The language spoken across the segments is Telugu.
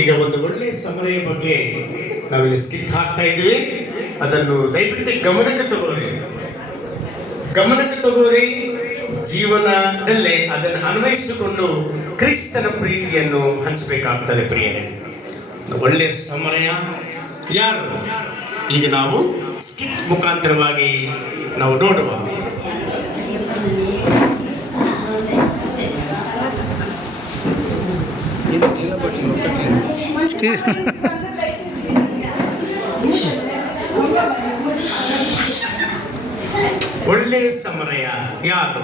ಈಗ ಒಂದು ಒಳ್ಳೆ ಸಮಯ ಬಗ್ಗೆ ನಾವಿಲ್ಲಿ ಸ್ಕಿಟ್ ಹಾಕ್ತಾ ಇದ್ವಿ. ಅದನ್ನು ದಯವಿಟ್ಟು ಗಮನಕ್ಕೆ ತಗೋರಿ. ಜೀವನದಲ್ಲೇ ಅದನ್ನು ಅನ್ವಯಿಸಿಕೊಂಡು ಕ್ರಿಸ್ತನ ಪ್ರೀತಿಯನ್ನು ಹಂಚಬೇಕಾಗ್ತದೆ ಪ್ರಿಯರೇ. ಒಳ್ಳೆ ಸಮಯ ಯಾರು ಈಗ ನಾವು ಸ್ಕಿಟ್ ಮುಖಾಂತರವಾಗಿ ನಾವು ನೋಡುವ. ಒಳ್ಳೆ ಸಮಯ ಯಾರು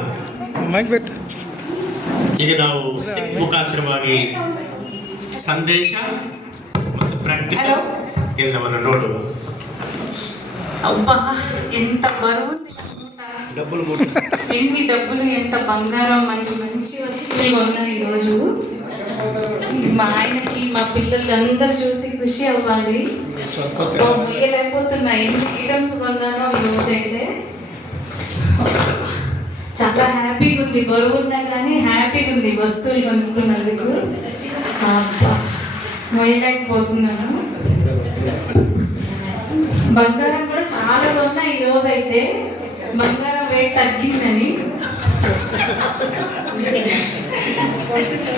ಈಗ ನಾವು ಸ್ಕಿಟ್ ಮುಖಾಂತರವಾಗಿ ಸಂದೇಶ ಮತ್ತು ಪ್ರಾಕ್ಟಿಕಲ್ ಎಲ್ಲವನ್ನು ನೋಡುವ. అబ్బా ఎంత బరువు ఎన్ని డబ్బులు, ఎంత బంగారం, మంచి మంచి వస్తువులు ఉన్నాయి ఈరోజు. మా ఆయనకి మా పిల్లలు అందరు చూసి ఖుషి అవ్వాలి. లేకపోతున్నా ఎన్ని ఐటమ్స్ కొన్నానో ఈరోజు అయితే చాలా హ్యాపీగా ఉంది. బరువు ఉన్నా కానీ హ్యాపీగా ఉంది వస్తువులు కొనుక్కున్నందుకు. వేయలేకపోతున్నాను. బంగారం కూడా చాలా కొన్నా ఈరోజు అయితే. బంగారం రేట్ తగ్గిందని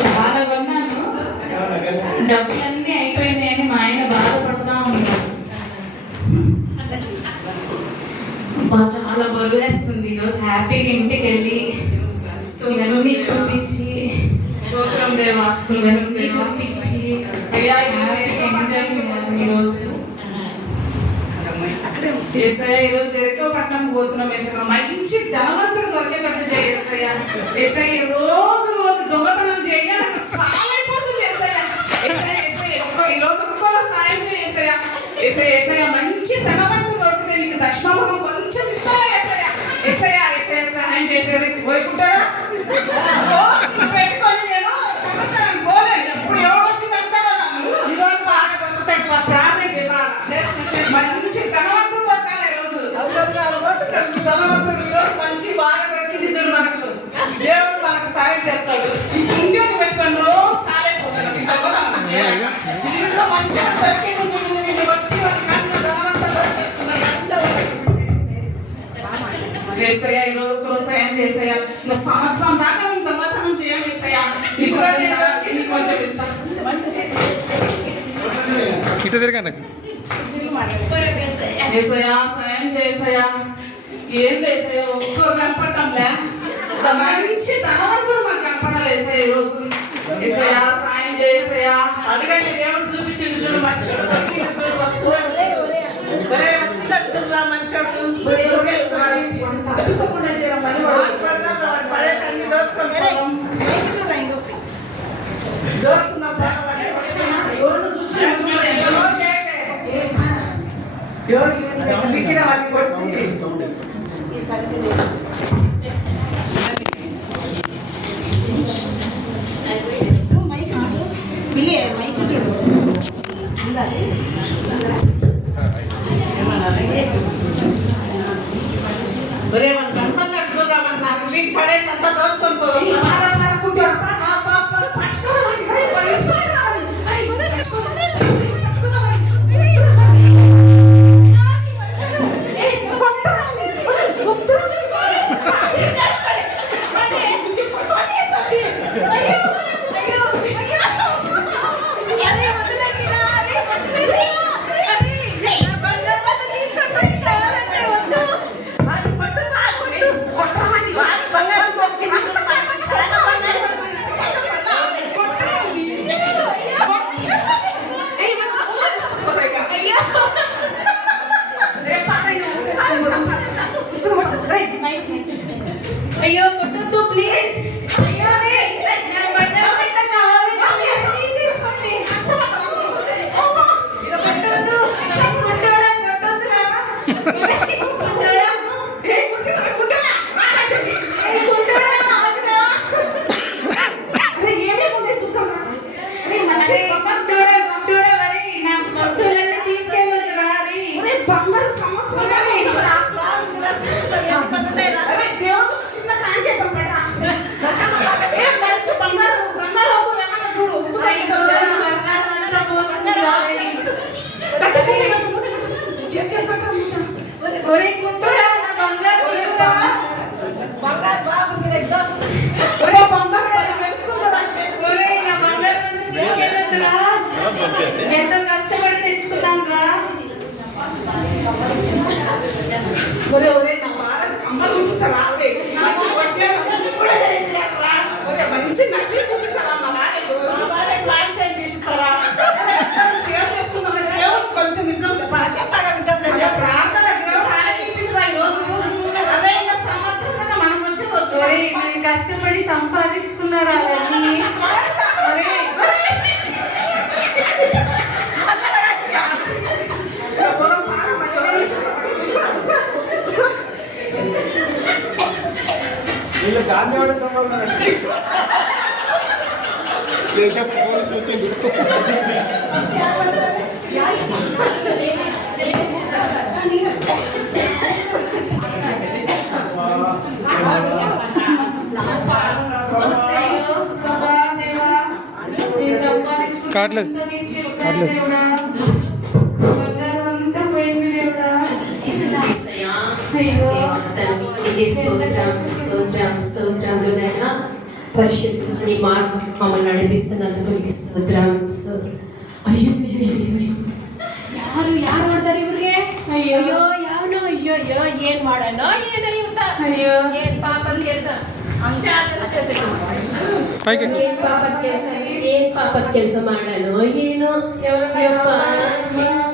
చాలా కొన్నాను. డబ్బులన్నీ అయిపోయినాయని మా ఆయన బాధపడతా ఉన్నారు. చాలా బరువు వేస్తుంది ఈరోజు. హ్యాపీగా ఇంటికి వెళ్ళి స్కూల్ని చూపించి స్తోత్రం దేవా స్కూల్ని చూపించి హ్యాపీగా ఎంజాయ్ చేయాలి ఈరోజు. ఏసయ్య ఈరోజు ఎరకపట్నం పోతున్నాం. ఏసయ్య మంచి ధనవంతులు దొరికేటట్టు చేయ. ఏసయ్య రోజు రోజు దొంగతనం చేయాలంటే సాలైపోతుంది. ఏసయ్య ఈరోజు ఒక్కరో సాయం చేయ. ఏసయ్య మంచి ధనవంతులు దొరికితే నీకు దక్షిణభాగం కొంచెం ఇస్తారా? ఏసయ్య సహాయం చేసేది కోరుకుంటారా? పెట్టుకొని నేను దొంగతనం పోలేదు. ఎప్పుడు ఎవరు వచ్చిందంటే ఈరోజు బాగా దొరుకుతాయి. ప్రార్థన చేయాలి. మంచి ధనవంతులు దొరకాలి ఈరోజు. ధనవంతులు ఈరోజు మంచి బాగా దొరికింది చూడు. మనకు దేవుడు మనకు సాయం చేస్తాడు. ఇంటిని పెట్టుకొని రోజు సాలైపోతాను. ఇంట్లో మంచిగా దొరికింది చూడు. బట్టి వాళ్ళకి ధనవంతులు చేసుకున్నాడు. ఏసయ్య ఈరోజు సాయం చేసేయ. ఇంకా సంవత్సరం దాకా మేము దొంగతనం చేయం. ఏసయ్య నీకు కొంచెం ఇస్తాను. ఏసయ్యా సాయం చేసయ్యా. ఏంది ఏసయ్య ఒక్కరు కనపడటంలే. ఒక మంచి ధనవంతుడు మాకు కనపడాలి ఏసయ్య ఈరోజు. ఏసయ్యా సాయం చేసయ్యా. అందుకని దేవుడు చూపించింది చూడు. మంచోడు తప్పించకుండా చేయడం మళ్ళీ పడేసి అన్ని దోసుకున్నాం. ఎవరు చూసి ఎవరికి వాళ్ళని కొట్టుకుంటే మైక్ చూడు. ఒరే మన కనపడినట్టు చూడమని నాకు వీటి పడేసి అంతా దోసుకొని పోవాలి. కదరా ఎంతో కష్టపడి తెచ్చుకున్నాను రా. ఒరే ఒరే నా వారం కమ్మలు చూపించరా ఒరే మంచి వడ్డీలు కూడా చేయించారా ఒరే మంచి నచ్చి చూపించరా నా భార్య ప్లాన్ చేసి తీసిస్తారా షేర్ చేసుకుందామని దేవుడు కొంచెం నిజం భాష ప్రార్థన దేవుడు ఆలకించిందిరా ఈరోజు. అదే ఇంకా సంవత్సరం మనం వచ్చి నేను కష్టపడి సంపాదించుకున్నారా అవన్నీ. పోలీసులు వచ్చింది. కార్డ్లెస్ పరిశుద్ధి మాట మమ్మల్ని నడిపిస్తున్నందుకు మీకు స్తోత్రం స్తోత్రం. అయ్యో అయ్యో అయ్యో ಯಾರು ಮಾಡ್ತಾರೆ ಇವ್ರಿಗೆ? ಅಯ್ಯೋ ಯಾವನೋ ಅಯ್ಯೋ ಅಯ್ಯೋ ಏನ್ ಮಾಡೋಣ ಏನ ಇವತ್ತ ಅಯ್ಯೋ ಏನ್ ಪಾಪದ ಕೆಲಸ ಪೈಗೆ ಏನ್ ಪಾಪದ ಕೆಲಸ ಮಾಡೋಣ ಏನು ಯಪ್ಪ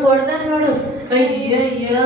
ಹೊಡ್ದಾರ ನೋಡು. ಅಯ್ಯೋ ಅಯ್ಯೋ